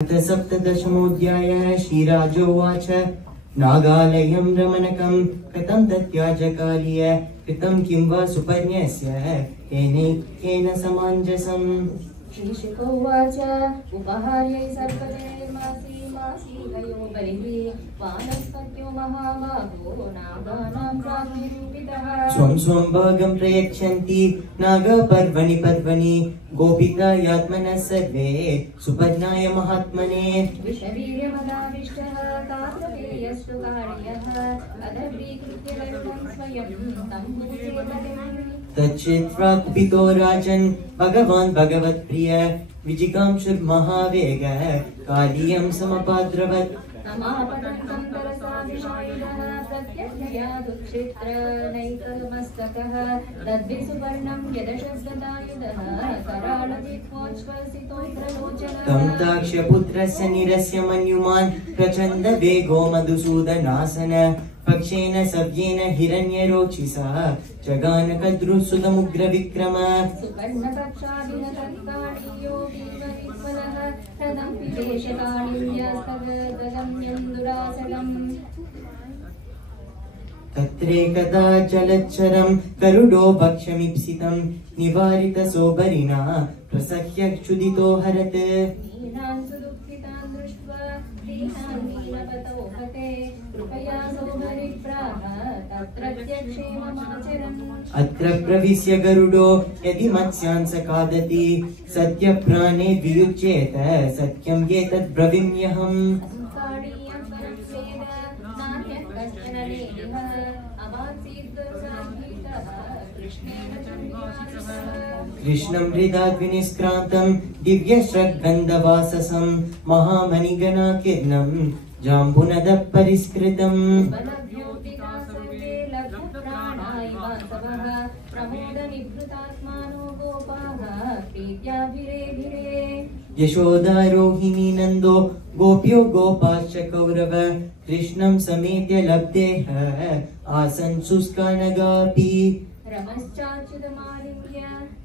सप्तदशमोऽध्यायः श्रीराजोवाच नागालयं रमणकं कथं तत्याजकालीय कृतं किं वा सुपर्ण्यस्य केन समञ्जसम्। श्रीशुकोवाच उपहार्यै सर्पजैर्मासी मासीकयो बलिः वानस्पत्यो महाबाहो नागानां प्राज्ञनिरूपितः। स्वं स्वं भागं प्रयच्छन्ति नागपर्वणि पर्वणि गोपिकायात्मनः सर्वे सुपर्णाय महात्मने। विषवीर्यमदाविष्टः कार्तकेयस्तु कार्यः अदभ्रीकृत्य ललितं स्वयं तं पूजयेत्। तच्छित्वा कुपितो राजन् भगवान् भगवत्प्रिय विजिगांशुर्महावेगः कालीयं समपाद्रवत्। समापतन्तं तरसा विषायुधः प्रत्यग्रयादुक्षित्रनैकमस्तकः तद्विसुवर्णं यदशब्ददायुधः करालदीप्वोच्छ्वसितोग्रलोचनः। तं ताक्ष्यपुत्रस्य निरस्य मन्युमान् प्रचण्ड वेगो मधुसूदनासन पक्षेन सव्येन हिरण्यरोचिषः जगान कद्रुसुतमुग्रविक्रम। सुवर्णपक्षादिन तत्कालीयो भीमविह्वलः रथं विदेशकालीयस्तगदगम्यं दुरासदम्। तत्रेकदा जलच्चरं गरुडो भक्ष्यमीप्सितं निवारितसोबरिणा प्रसह्य क्षुदितो हरत्। मीनान् सुदुःखितान् दृष्ट्वा दीनान् मीनपतौ हते कृपया सोबरिप्राह तत्रत्यक्षेममाचरन्। अत्र प्रविश्य गरुडो यदि मत्स्यान् स खादति सद्य प्राणे वियुज्येत सत्यं एतद् ब्रवीम्यहम्। काळीयं वरं वेद नान्यः कश्चन लेलिः अवासीद्दुर्साङ्गीतः कृष्णेन चण्डिवासः। कृष्णं हृदाग्निनिष्क्रान्तं दिव्यश्रग्गन्धवाससं महामणिगणाकीर्णं जाम्बुनदः परिष्कृतम्। बलव्योतिका सर्वे लघुप्राणा इवासवः प्रमोदनिभृतात्मानो गोपाः प्रीत्याभिरेभिरे। यशोदारोहिणी नन्दो गोप्यो गोपाश्च कौरव कृष्णं समेत्य लब्धेह आसन् शुष्कानगापि। रमश्चाच्युतमालिन्य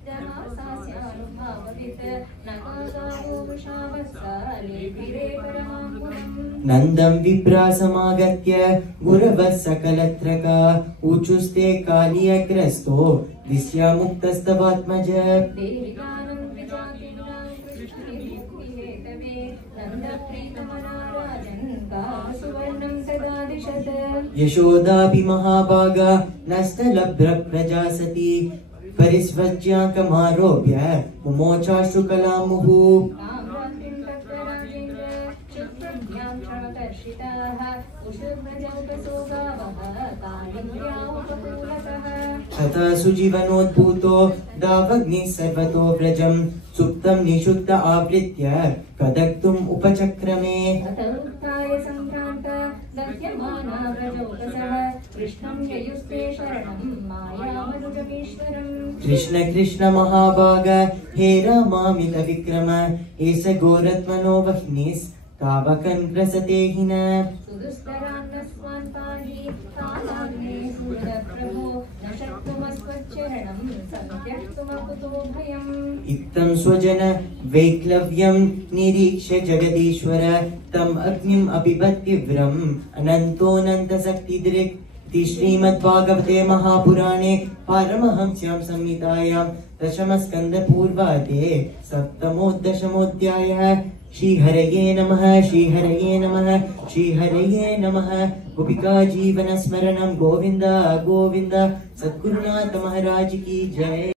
रमासास्यानुभाववित् नगागावो वृषावत्सालेभिरे परमाङ्गुरम्। नन्दं विप्रासमागत्य गुरवः सकलत्रका ऊचुस्ते कालीयग्रस्तो दिश्यामुक्तस्तवात्मज। देविकानं विजातिनां कृष्णेर्मुक्तिहेतवे नन्दप्रीतमनाराजन् कामसुवर्णं तदादिशत्। यशोदापि महाभागा नस्तलभ्रप्रजा सती परिस्वज्याकमारोप्य मुमोचाश्रुकलामुः। काम्रान्तिं तत्र राजेन्द्र चित्तभ्यां क्षमकर्षिताः उषुर्व्रजौकसो गावः कालिन्द्र्या उपकूलतः। तथा सुजीवनोद्भूतो दावग्निः सर्वतो व्रजं सुप्तं निषुप्त आवृत्य कदक्तुम् उपचक्रमे। अतरुत्थाय सम्भ्रान्त दह्यमाना व्रजौकसः कृष्णं ययुस्ते शरणं मायामनुजमीश्वरम्। कृष्ण कृष्ण महाभाग हे रामामित विक्रम एष घोरत्मनो वह्निस्तावकं ग्रसते हि न। सुदुस्तरान्नस्वान् पाहि कालाग्ने सूरप्रभो न शक्नुमस्त्वच्चरणं सत्यक्तुमकुतो भयम्। इत्थं स्वजन वैक्लव्यं निरीक्ष्य जगदीश्वर तम् अग्निम् अपिबत् तीव्रम् अनन्तोऽनन्तशक्तिदृक्। श्रीमद्भागवते महापुराणे पारमहंस्यां संहितायां दशमस्कन्धपूर्वार्धे सप्तमोदशमोऽध्यायः। श्रीहरये नमः श्रीहरये नमः श्रीहरये नमः। गोपिका जीवन स्मरणं गोविन्द गोविन्द। सद्गुरुनाथ महाराज की जय।